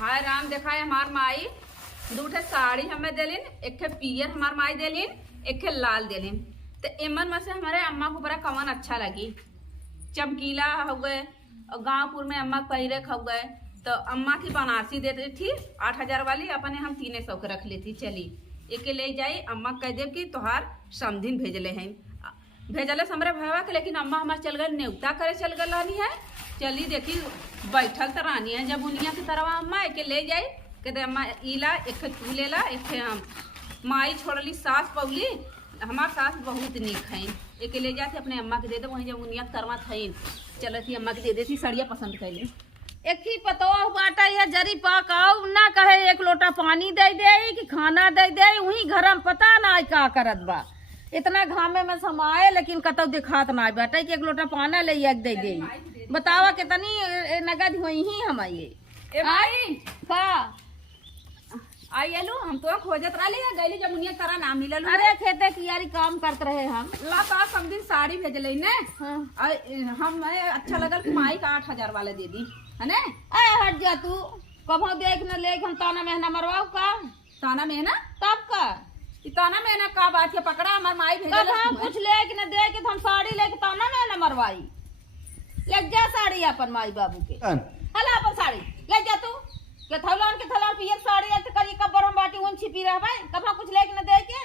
हाय राम देखा है हमार माई दूठे साड़ी हमें देलिन, एक ठे पियर हमार माई देलिन, एक ठे लाल देलिन। तो एमन में से हमारे अम्मा को बड़ा कवन अच्छा लगी, चमकीला हो गए और गाँवपुर में अम्मा पहिरे हो गए। तो अम्मा की बनारसी दे दी थी 8,000 वाली, अपने हम 300 के रख लेती। चली एक ले जाई अम्मा कह दे कि तोहार समधिन भेजले हैं, भेजले समरे भैया के। लेकिन अम्मा हमारे चल गए न्योता करे चल गए रानी है। चली देखी बैठल तो रानी है जब उनिया की तरह अम्मा एक ले जाई कहते अम्मा इला एक तू ले ला, एक हम माई छोड़ली सास पौली। हमार सास बहुत निक है, एक ले जाती अपने अम्मा के दे दे, वहीं जब उनिया करवा थी चलत थी अम्मा के दे देती। सड़िया पसंद कैली एक ही पतो बाटा या जरी पाकाऊ ना कहे एक लोटा पानी दे दे कि खाना दे दे, वही घर में पता ना का करत बा। इतना घामे में समाये लेकिन कतौ दिखात ना बाटा कि एक लोटा पाना ले एक दे दे। बतावा कितनी नगद हुई ही हम ये आई का आई एलू हम तो खोजत रही गईली जब उनिया तरह ना मिलल। अरे खेते की यारी काम करते रहे हम ला का सब दिन साड़ी भेजले ने। हाँ। हम अच्छा लगल कि माई का 8,000 वाले दे दी है ने। अरे हट जा तू, कभो देख न ले हम ताना महीना मरवाओ का ताना मेहना तब का ताना मेहना का बात है, पकड़ा हमार माई भेजल हम कुछ ले कि न दे के हम साड़ी लेके ताना महीना मरवाई। ले जा साड़ी अपन माई बाबू के, हला अपन साड़ी ले जा तू के थौलान पियर साड़ी है तो करी कबर हम बाटी उन छिपी रहबे। कभो कुछ ले के न दे के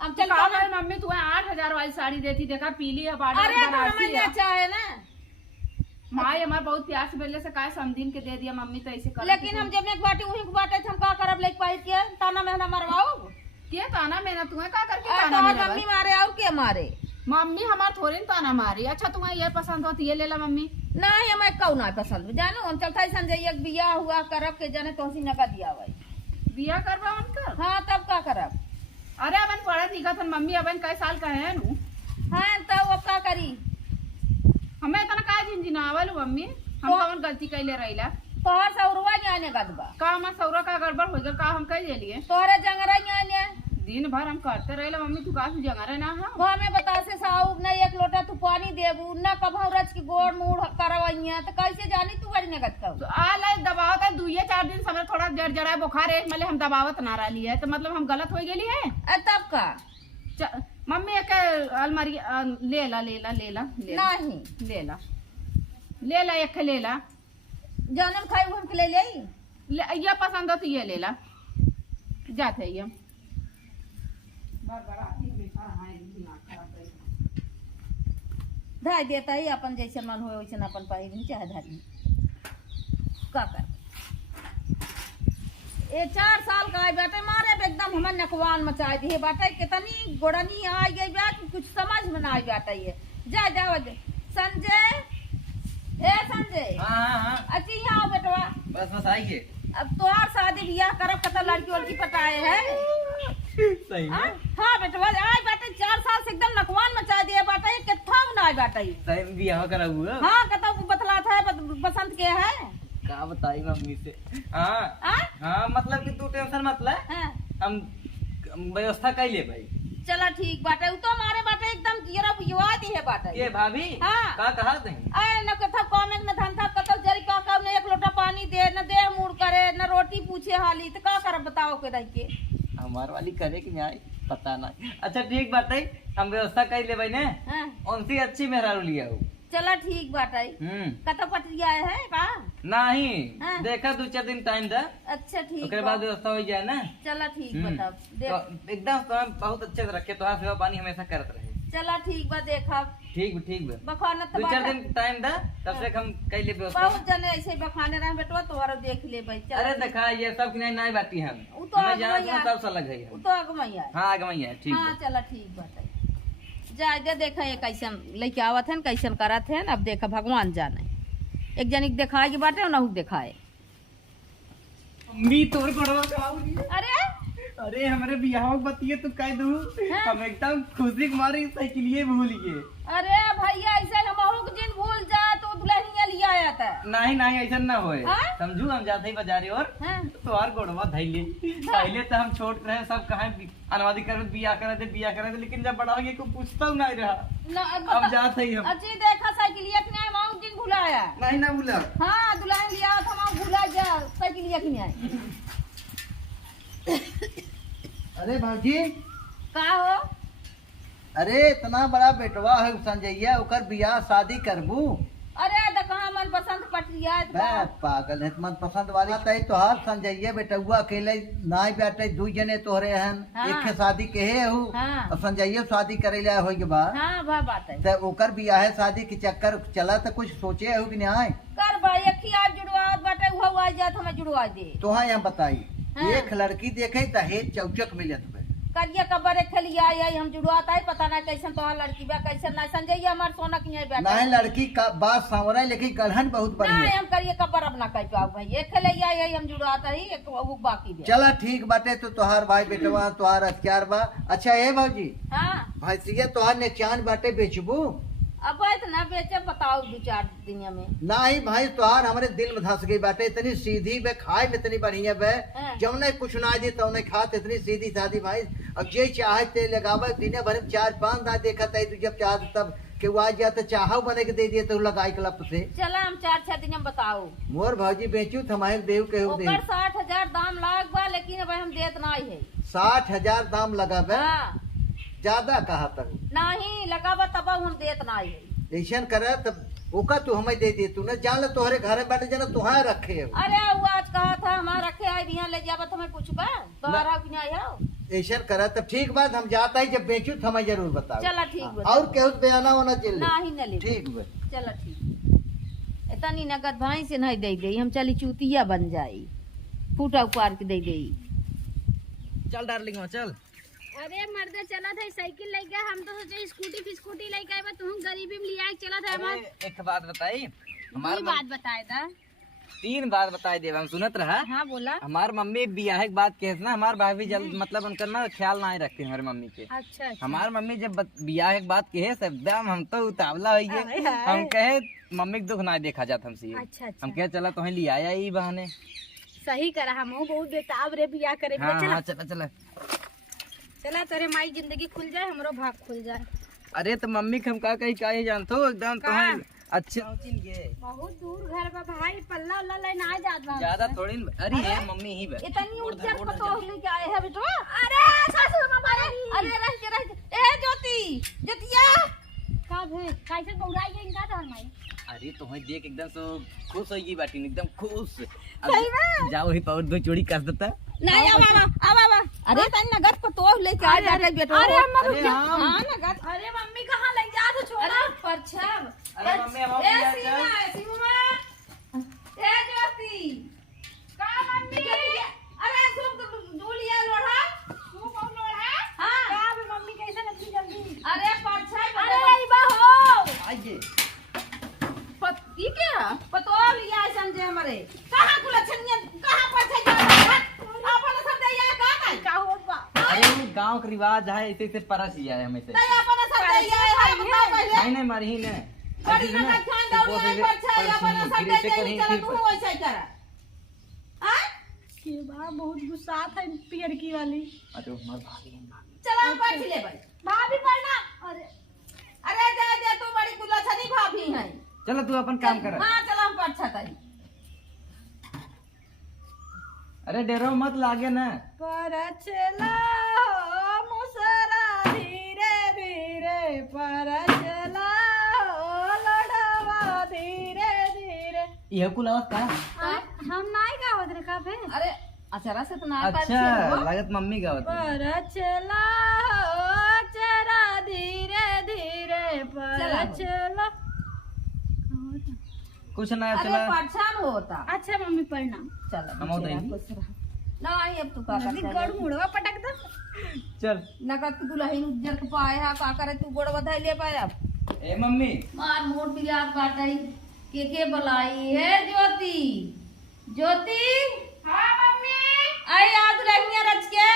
हम चल का मम्मी तू 8,000 वाली साड़ी देती, देखा पीली है बाड़ी। अरे तो हमें अच्छा है ना, माई हमारे बहुत प्यार से बेले से काय समझिन के दे दिया मम्मी तो ऐसे कर। लेकिन हम जब एक बाटी वही बाटे हम का करब लेके पाई के ताना महीना मरवाओ के ताना मेहना तुम्हें का करके ताना ताना मेहना मम्मी मारे और के मारे मम्मी हमार थोड़ी ताना मारी। अच्छा तुम्हें ये पसंद होती ये ले ला मम्मी। नहीं हमें कौ ना पसंद जानो हम चलता संजय एक बिया हुआ करब के जाने तो सी नका दिया भाई बिया करवा उनकर। हाँ तब का करब। अरे अपन पढ़ा लिखा था मम्मी, अपन कई साल का है नु। हाँ तब अब का करी हमें इतना का झिंझिनावल मम्मी, हम कौन गलती कैले रहिला। तोहर सौरवा जाने गदबा का हमार सौरा का गड़बड़ हो गया का हम कह लिए। तोहरे जंगरा जाने दिन भर हम करते रहिला मम्मी, तू का जंगरे ना है। वो हमें बता से साहू न एक लोटा तू पानी देबू न कभौ रच की गोड़ मूड़ करवैया तो कैसे जानी तू गड़ी नगद का तो आले दबावत है 2-4 दिन समय थोड़ा जड़ बुखार है मतलब हम दबावत ना रही है तो मतलब हम गलत हो गेली है। तब का मम्मी एक अलमारी ले ला नहीं ले ला एक ले ला जानम खाई हम के ले ये पसंद हो तो ये ले ला जाते ही हम धाय देता ही अपन जैसे मन हो वैसे अपन पाई नहीं चाहे धारी का कर। ये 4 साल का आई बेटे मारे एकदम हमें नकवान मचा दी है बेटा, कितनी गोड़नी आ गई बेट कुछ समझ में ना आई बेटा। ये जा जा संजय ए संजय अच्छी यहाँ आओ बेटवा बस आइए। अब तोहार शादी ब्याह करब कत लड़की वड़की पटाए है सही है। हाँ बेटवा आए बेटे 4 साल से एकदम नकवान मचा दिया बेटा। ये कितना ना आए बेटा ये सही बियाह करा हुआ। हाँ कत बतला था बसंत के है का बताई मम्मी से। हाँ मतलब कि तू टेंशन मत ले, हाँ। हम व्यवस्था कर ले भाई। चला ठीक बाटे तो मारे बाटे एकदम गिरा युवा दी है बाटे के भाभी हाँ। का कहा थे आए न कथा कॉमेंट न धन था कतल जरी का ने एक लोटा पानी दे न दे मुड़ करे न रोटी पूछे हाली तो का कर बताओ के रह के हमार वाली करे कि नहीं पता नहीं। अच्छा ठीक बात है हम व्यवस्था कर ले भाई ने। हाँ। उनसे अच्छी मेहरारू लिया हो। चला ठीक बाटे कत पटिया है का नहीं हाँ। देखा 2-4 दिन टाइम दे अच्छा ठीक उसके बाद व्यवस्था हो जाए ना। चला ठीक बताओ तो एकदम बहुत अच्छे से रखे तो सेवा पानी हमेशा करते रहे। चला ठीक बा देखा ठीक बखाना तो 2-4 दिन टाइम दे तब से हम कई ले व्यवस्था। बहुत जने ऐसे बखाने रहे बेटवा तोहरा देख ले भाई। चल अरे देखा ये सब की नहीं बाटी हम उ तो हमें जाना आगमैया। सब से लग गई उ तो अगमैया है। हाँ आगे है ठीक हाँ है। चला ठीक बात है जा दे देखा ये कैसन लेके आवत है कैसन करत है अब देखा भगवान जाने एक जनिक दिखाए की बाटे ना दिखाए। मी तोर कोड़वा कहाऊंगी। अरे अरे हमारे बियाह की बतिए तो कह दूं हाँ। हम एकदम खुशी के मारे साइकिलिए भूल गए। अरे भैया ऐसे हम जिन भूल जा तो दुल्हनिया लिया आया था। नहीं नहीं ऐसा ना होए, हाँ? समझू हम जाते ही बाजारे और हाँ? तोहार गोड़वा धैले पहले तो हम छोट रहे सब कहाँ अनवादी कर बिया करे थे, लेकिन जब बड़ा हो गया को पूछता नहीं रहा। ना, अब जाते ही हम अच्छी देखा साइकिलिया कि नहीं वहाँ उस दिन भुलाया। नहीं ना बोला। हाँ दुल्हन लिया था वहाँ भुला गया साइकिलिया कि नहीं। अरे भाजी, का हो? अरे इतना बड़ा बेटवा है संजैया, ओकर बियाह शादी करबू? अरे कहाँ मन पसंद पटिया मैं पागल है, मन पसंद वाली तय तोहार संजैया बेटुआ अकेले नाई बैठे, दू जने तोहरे हन। हाँ। एक के शादी केहे हूँ हाँ। और संजैया शादी करे ला हो के बाद हाँ वह बात है। तो ओकर बियाह शादी के चक्कर चला तो कुछ सोचे हो कि नहीं? कर भाई एक ही आप जुड़वात बाटे वो आ जात हमें जुड़वा दे। तोहा यहाँ बताई हाँ। एक लड़की देखे तो हेज चौचक मिलत बे। करिया कबर एक लिया आई हम जुड़वात आई पता ना कैसन तोहार लड़की बा कैसन ना संजय हमार सोना की बैठा। नहीं लड़की का बात सांवरा है, लेकिन गढ़न बहुत नहीं बढ़िया। हम करिए कबर अब ना कह पाओ भाई एक ले आई हम जुड़वात आई एक वो बाकी दे। चला ठीक बाटे, तो तोहार भाई बेटवा तोहार अत्यार बा। अच्छा ए भाजी, हाँ भैंसिया तोहार ने चांद बाटे बेचबू? अब इतना बेचे बताओ 2-4 दिन में। नहीं भाई तोहार हमारे दिल में धस गई बाटे, इतनी सीधी बे, खाए में इतनी बढ़िया बे, हाँ। जौने कुछ ना दी तो खात, इतनी सीधी सादी भाई। अब जे चाहे ते लगावे, दिने भर में 4-5 ना देखा तै तू जब चाह तब के वो आ जा तो चाहो बने के दे दिए तो लगाई क्लब से। चला हम 4-6 दिन में बताओ। मोर भाजी बेचू थमाए देव के हो दे। ओकर 60,000 दाम लाग बा लेकिन अब हम देत नहीं है। 60,000 दाम लगा बे, हाँ ज्यादा कहा तक नहीं लगाबा तब हम देत नहीं है। ऐसा करे तब ओका तू हमें दे दिए, तू न जान ले तोहरे घर बैठे जना तुहार रखे हो। अरे वो आज कहा था हमारा रखे आई बिहान ले जाबा तुम्हें पूछबा तोहरा कि नहीं हो। ऐसा करे तब ठीक बात, हम जाता ही जब बेचू तो हमें जरूर बताओ। चला ठीक बा। और केहू बयाना होना चाहिए। नहीं न ले ठीक बे। चला ठीक। इतनी नगद भाई से नहीं दे गई हम चली चूतिया बन जाई फूटा उपार के दे गई। चल डार्लिंग चल। अरे मर्दे चला था साइकिल लेके हम तो सोचे स्कूटी लेके आए तुम गरीबी में लिया चला था हमार एक बात बताई, हमार बात बताए था। 3 बात बताई देव हम सुनत रहा। हाँ बोला। हमार मम्मी बियाह के बात कहे ना, हमार भाभी जल्द मतलब उनका ना ख्याल ना रखते हमारे मम्मी के। अच्छा हमार मम्मी जब बियाह के बात कहे सब एकदम हम तो उतावला हो गए, हम कहे मम्मी के दुख ना देखा जाता हमसे। अच्छा हम कहे चला तुम्हें लिया आया ई बहाने। सही करा हम बहुत बेताब रे बिया करे हाँ चला हाँ चला चला। चला तेरे माई जिंदगी खुल जाए हमरो भाग खुल जाए। अरे तो मम्मी के हम का कही का ही जानते हो एकदम तुम्हें अच्छे बहुत दूर घर बा भाई पल्ला उल्ला लेना आ जात बा। ज्यादा थोड़ी न- अरे है मम्मी ही बे। इतनी उज्जर पतो लेके आए हैं बेटो। अरे सासू मारे अरे रह ए ज्योतिया का भे कैसे बौराई गई का था माई। अरे तुम्हें देख एकदम सो खुश होगी बाटी एकदम खुश। सही में? जाओ ही पावर 2 चोरी कर देता। नहीं अब अरे तनी नगद पतो लेके आ जाते बेटो। अरे हम हां नगद। अरे मम्मी कहां ले जा तू छोड़ा परछम। अरे मम्मी हम ए सीमा ए ज्योति का मम्मी अरे सुन दूलिया लोढ़ा तू कौन लोढ़ा। हां का भी मम्मी कैसे नथी जल्दी। अरे परछम अरे आईबा हो आइए। पति क्या पतो लिया संजय हमारे कहां कुलछनिया कहां परछम जा अपन सब दैया का का होत बा। अरे वो गांव का रिवाज है, ऐसे ऐसे परस ही आए हमें से। दैया अपन सब दैया है बता पहले नहीं नहीं मारी ही ने बड़ी ना खान दौड़िया परछम अपन सब दैया चल तू वैसे कर। हां के बा बहुत गुस्सा था पियर की वाली। अरे हमार भाभी चला बैठ ले भाई भाभी पढ़ना। अरे अरे जा तू बड़ी कुलछनी भाभी है। चलो तू अपन काम कर। हां चला हम परछा तारी। अरे डेरो मत लागे ना। परछला हो मुसरा धीरे धीरे परछला हो लड़वा धीरे धीरे। ये कुल आवाज का? हम नाई गावत रे का भे। अरे अचरा से तो ना अच्छा लागत मम्मी का होता है। परछला हो चरा धीरे धीरे परछला। कुछ ना अरे चला परछान होता। अच्छा मम्मी पढ़ना। चलो हम होते हैं। नहीं अब तू का नदी करता गड़ मुड़वा पटक दो। चल। नगद की दुल्हन उज्जर के पाए हा का करे तू गोड़ बधाई ले पाए अब ए मम्मी मार मोर बिया काटई के बुलाई है ज्योति ज्योति। हां मम्मी आई आ दुल्हनिया रच के।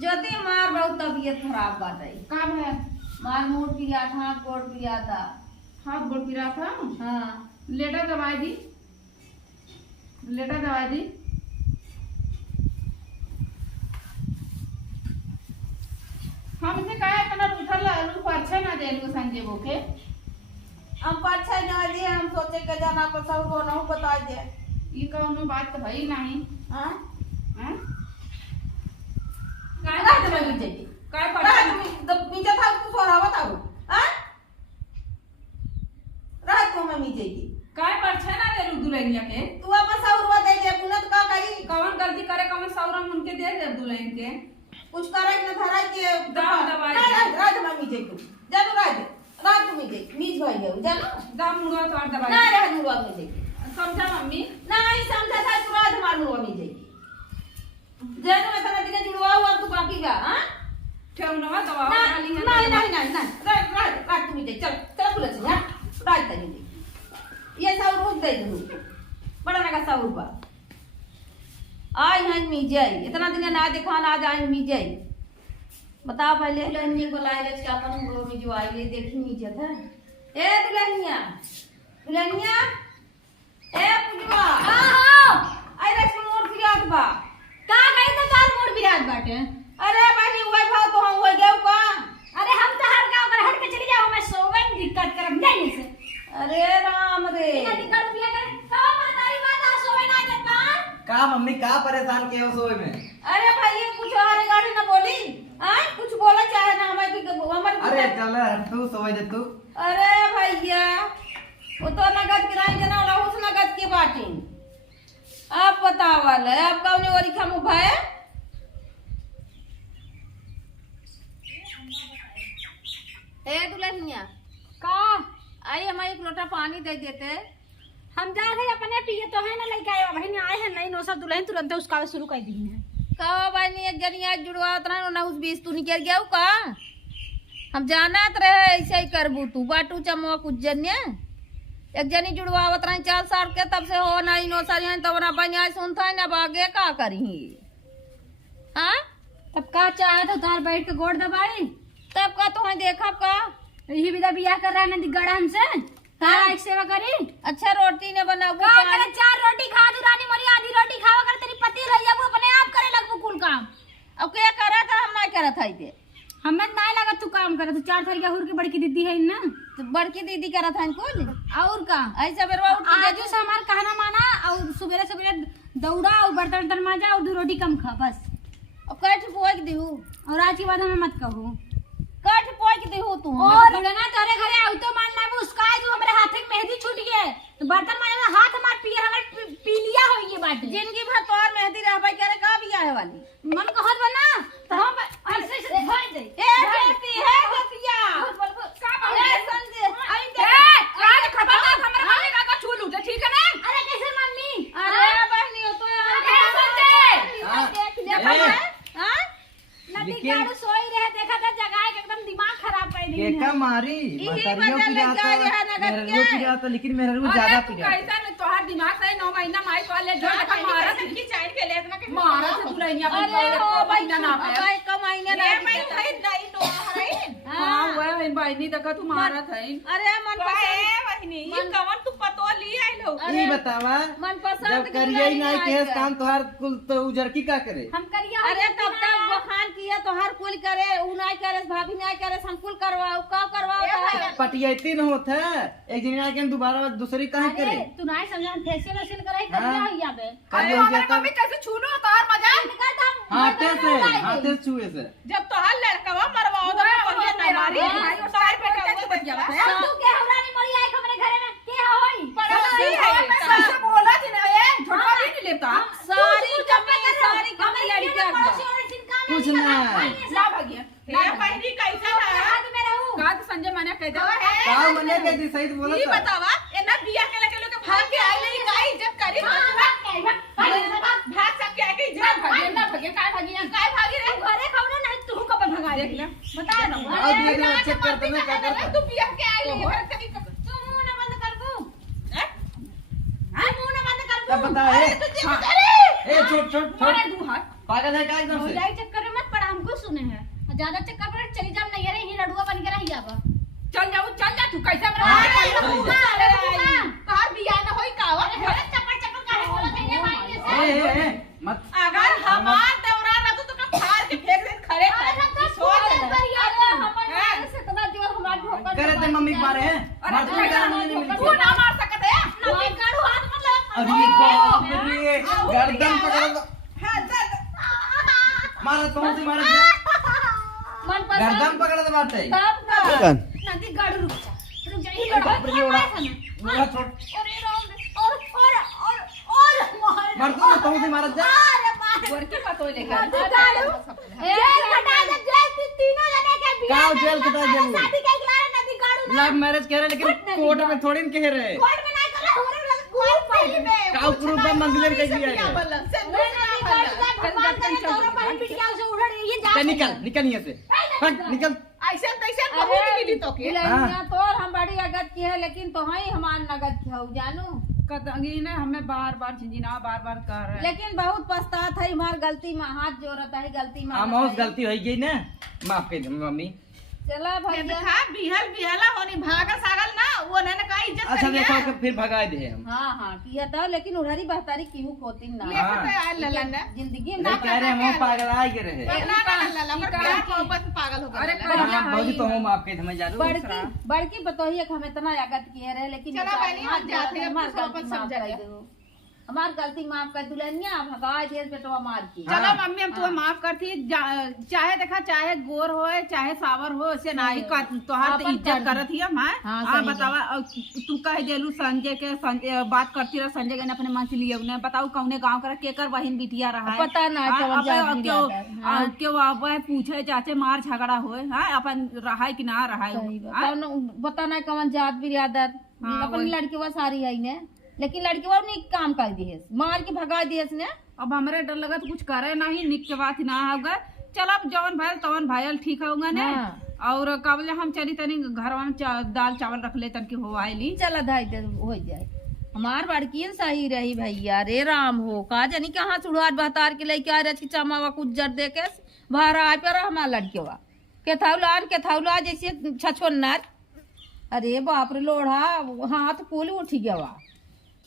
ज्योति मार बहुत तबीयत खराब बाटई का भे मार मोर पिया हाथ गोड़ पिया था हाथ गोड़ पिरा था। हाँ लेटा दवाई दी, लेटा दवाई दी। हम इसे कहा इतना उठल रूप अच्छा ना देलू संजीवो के। हम पाछा ना दिए, हम सोचे के जाना पर सब को नहीं बता दे। ये कौनो बात तो भई नहीं। हां हैं? काय रात में मिल जाएगी, काय रात पढ़ा? में जब पीछे था कुछ हो रहा बताओ। हां रात में मिल जाएगी। काय पढ़ा ना देलू दुल्हनिया के। तू वापस और दे दे, पुनः का करी कौन गलती करे, कौन सौरम उनके दे दे दुल्हन के। कुछ करे न धरा के दवाई रात में मिल जाएगी। जानो रात में मिल जाएगी, मीज भाई जाओ जानो। दाम मुड़वा तो और दवाई। ना रात में मिल जाएगी। समझा मम्मी? नहीं समझा था, तू रात में मिल जाएगी। जानो मैं तेरा दिन जुड़वा हुआ तू बाकी का। हां ठेवनवा दवा नहीं वाली है। नहीं रात में मिल चल चल खुला से। हां रात तक मिल ये 100 रोज दे दू, बड़ा ना का 100 रुपया आज नहीं मिल जाए। इतना दिन ना देखा ना जाए मिल जाए। बताओ पहले दुल्हनिया को लाए ले क्या अपन वो में जो आई ले देखी नीचे था। ए दुल्हनिया, दुल्हनिया ए पुजवा। हां आई रे मोर फिरात बा का गई तो कार मोड़ विराट बाटे। अरे भाई हुआ भाव तो हम हो गए का। अरे हम तो हर गांव कर हट के चली जाओ, मैं सोवे में दिक्कत करब नहीं से। अरे राम रे इतना दिक्कत रुपया कर का मातारी माता सोवे ना जता। का मम्मी का परेशान किए हो सोए में? अरे भाई ये कुछ हमारे गाड़ी ना बोली। हां कुछ बोला चाहे ना हमारे अरे चल तू सोए दे तू। अरे भैया वो तो नगद किराए देना वाला उस नगद के बाटी। आप बतावल है आप कौन और खम भाई। ए दुल्हनिया का आई हमें एक लोटा पानी दे देते। हम जा रहे अपने पिए तो है ना लड़का आए बहन आए हैं नहीं नो सब दुल्हन तुरंत उसका शुरू कर दी है। कहो भाई नहीं एक जनी आज जुड़वा उतना ना उस बीस तू निकल गया का। हम जानत रहे ऐसे ही करबू तू बाटू चमवा कुछ जन्य एक जनी जुड़वा उतना 4 साल के तब से हो नहीं नो सारी तब ना बनिया सुनता ना बागे का करी। हाँ तब का चाहे तो तार बैठ के गोड़ दबाई तब का तुम्हें देखा का यही विदा बियाह कर रहा है नदी गड़ा हमसे तारा एक सेवा करी। अच्छा रोटी ने बनाऊ का करे 4 रोटी खा दू रानी मरी आधी रोटी खावा कर तेरी पति रह जाबू अपने आप करे लगबू कुल काम। अब क्या करा था हम नहीं करा था इधर। हमें ना लगा तू काम करे तू 4 थरिया हुर की बड़की दीदी है ना तो बड़की दीदी करा था कुल और का ऐसा बेरवा उठ के आज से हमार कहना माना और सवेरे सवेरे दौड़ा और बर्तन वर्तन मांजा और 2 रोटी कम खा बस। अब कट पोक दिहू और आज के बाद हमें मत कहो। कट पोक दिहू तू और ना तेरे घरे आउ तो मान ना उसका है जो हमारे हाथ में मेहंदी छूट गए तो बर्तन मांजे हाथ हमार पियर हमार पीलिया हो ये बात जिंदगी भर तोर मेहंदी रहबे करे का बियाह वाली मन कहत बना तो हम ऐसे से धोई दे ए बेटी है गतिया का ए संजय आई दे काय खबरदार हमरे मम्मी का छू लूटे ठीक है ना? अरे कैसे मम्मी अरे बहनी हो तो अरे यार संजय हाँ, देखा ए, है हां नदी लेकिन- गाड़ू सोई रहे देखा था जगह के एकदम दिमाग खराब कर दी केका मारी यही मतरियों वजह की लग गया है जाता नगद मेहररू के। की जाता लेकिन मेहररू अरे ज्यादा तू पी जाता। कैसा नहीं तोहार दिमाग सही 9 महीना माई वाले जो का मारा से की चाइल के ले इतना के मारा से दुल्हनिया को अरे हो भाई ना ना पे भाई कमाईने ना नहीं तो हां वह बहनी तक तू मारा था। अरे मन पसंद बहनी ये कवन तू पतो ली आई लो। ई बतावा मन पसंद जब करिए ही नहीं केस काम तोहार कुल तो उजर की का करे। हम करिया अरे तब तक बखान किया तो हर कुल करे उ नहीं करे भाभी नहीं करे हम कुल करवाओ का करवाओ पटियती न होत है एक दिन आके दोबारा दूसरी कहीं करे। अरे तू नहीं समझा फेशियल वेशियल कराई हाँ। करिया हो याबे अरे करिए हमारे जाता मम्मी कैसे छूनो तोहार मजाक हाथे से छुए से जब तोहार लड़कवा मरवाओ तो पलिया नहीं मारी भाई और सारे पे कैसे बतिया बता तू के हमरा नहीं मरी आई हमरे घरे में के होई पड़ोसी है कैसे बोला थी ना ये झोटवा भी नहीं लेता सारी कमी सारी कमी लड़कियां पड़ोसी और सिनका में कुछ ना ना भागिया ये बहनी कैसा है हाथ में रहू का तो संजय माने कह दे का मने के दी सही बोला ये था। बतावा ए ना बिया के लगे लोग भाग के आई नहीं का इज्जत करी भाग सब के आके इज्जत भागे ना भागे काय भागी रे घरे खाओ ना तू कब भगा देख ले बता ना आज ये ना चेक करते ना क्या करता। तू बिया के आई नहीं है कभी तू मुंह ना बंद कर दू हैं हां मुंह ना बंद कर तब बता ए छोट छोट मारे छोट दू हाथ पागल है का एकदम से। जाई चक्कर में मत पड़ा हमको सुने हैं ज्यादा चक्कर में चली जाम नहीं रे ही लड़ुआ बन के रह जाबा चल जाऊ चल जा तू कैसे अरे, तार बियाह न होई कावा चप्पल चप्पल काहे बोलत है भाई ए, से ए, ए, मत अगर हमार देवरा रहतो तो का फाड़ के फेंक दे खड़े अरे सब तो सोच सोच करिए हमर मारे से इतना जोर हमार ठोकर करे ते मम्मी के मारे हैं अरे मार तू तू क्या मुझे नहीं तू ना मार सकत है नदी गाड़ू हाथ मत लगा अरे बाप रे गर्दन पकड़ दो हां चल मारा कौन सी मारा मन पसंद गर्दन पकड़ दे बात है तब का नदी गाड़ू रुक जा ये बाप रे ओड़ा ओड़ा छोड़ अरे राम और मार तू कौन सी मारा जा अरे मार गोरकी पतो लेकर नदी गाड़ू जेल कटा दे जेल तीनों जने के बियाह काव जेल कटा दे शादी के खिलारे नदी गाड़ू लव मैरिज कह रहे लेकिन कोर्ट में थोड़ी न कह रहे कोर्ट में नहीं कर हमरे लगे कोर्ट में काव प्रूफ है मंदिर के किया है भगवान करे तोरा बहन बिटिया से उड़ रही है जा निकल निकल यहाँ से हट निकल ऐसे तैसे बहुत मिली तो के लड़कियां तो हम बड़ी अगत की है लेकिन तो ही हमार नगद की हो जानू कतंगी ने हमें बार-बार झिझिना बार-बार कर रहे हैं लेकिन बहुत पछतात है हमार गलती में हाथ जोड़ता है गलती में हम उस गलती हो गई ना माफ कर दे मम्मी चला भैया देखा बिहल बिहला होनी भागल सागल ना वो ने का इज्जत अच्छा करिए देखो कि फिर भगा दे हम हाँ हाँ किया था लेकिन उड़ारी बहतारी क्यों खोती ना लेके तो आए ललन ने जिंदगी में नहीं कह रहे हम पागल आ गए रहे ना ललन पर क्या मोहब्बत में पागल हो गए अरे हाँ बहुत तो हम माफ कर हमें जानू बड़की बड़की बतोही हम इतना अगत किए रहे लेकिन चला बहनी, हम जाते हैं, हमार अपने गलती वापस माफ समझा कर लिया। दो हमार गलती माफ कर दुल्हनिया भगाए थे पेटवा मार के चलो मम्मी हम तुम्हें माफ करती चाहे देखा चाहे गोर होए चाहे सावर हो से नाही का तोहार तो आपन इज्जत कर करत हिया मां हाँ, हां सही बतावा तू कह देलू संजय के बात करती रह संजय के ने अपने मन से लिए ने बताऊ कौने गांव कर केकर बहन बिटिया रहा है पता ना हाँ, कौन अब जात क्यों बिरादर, हाँ। क्यों अब पूछे चाचे मार झगड़ा होए हां अपन रहा है कि ना रहा है सही बात। कौन पता ना कौन जात बिरादर हाँ, अपन वही। लड़की वो सारी है ने लेकिन लड़की वो नहीं काम कर दी है मार के भगा दी है ने अब हमरे डर लगा तो कुछ करे नहीं निक के बात ना होगा चल अब जवन भाई तवन भाई ठीक होगा ने हाँ। और काबले हम चली तनी घर में दाल चावल रख ले तन की हो आईली चला धाई दे हो जाए हमार बड़की सही रही भैया रे राम हो का जानी कहाँ चुड़ार बहतार के लेके आ रही चमावा कुछ जर दे के बाहर आ पे हमारा लड़केवा के थौला जैसे छछोन्नर अरे बाप रे लोढ़ा हाथ पुल उठ गया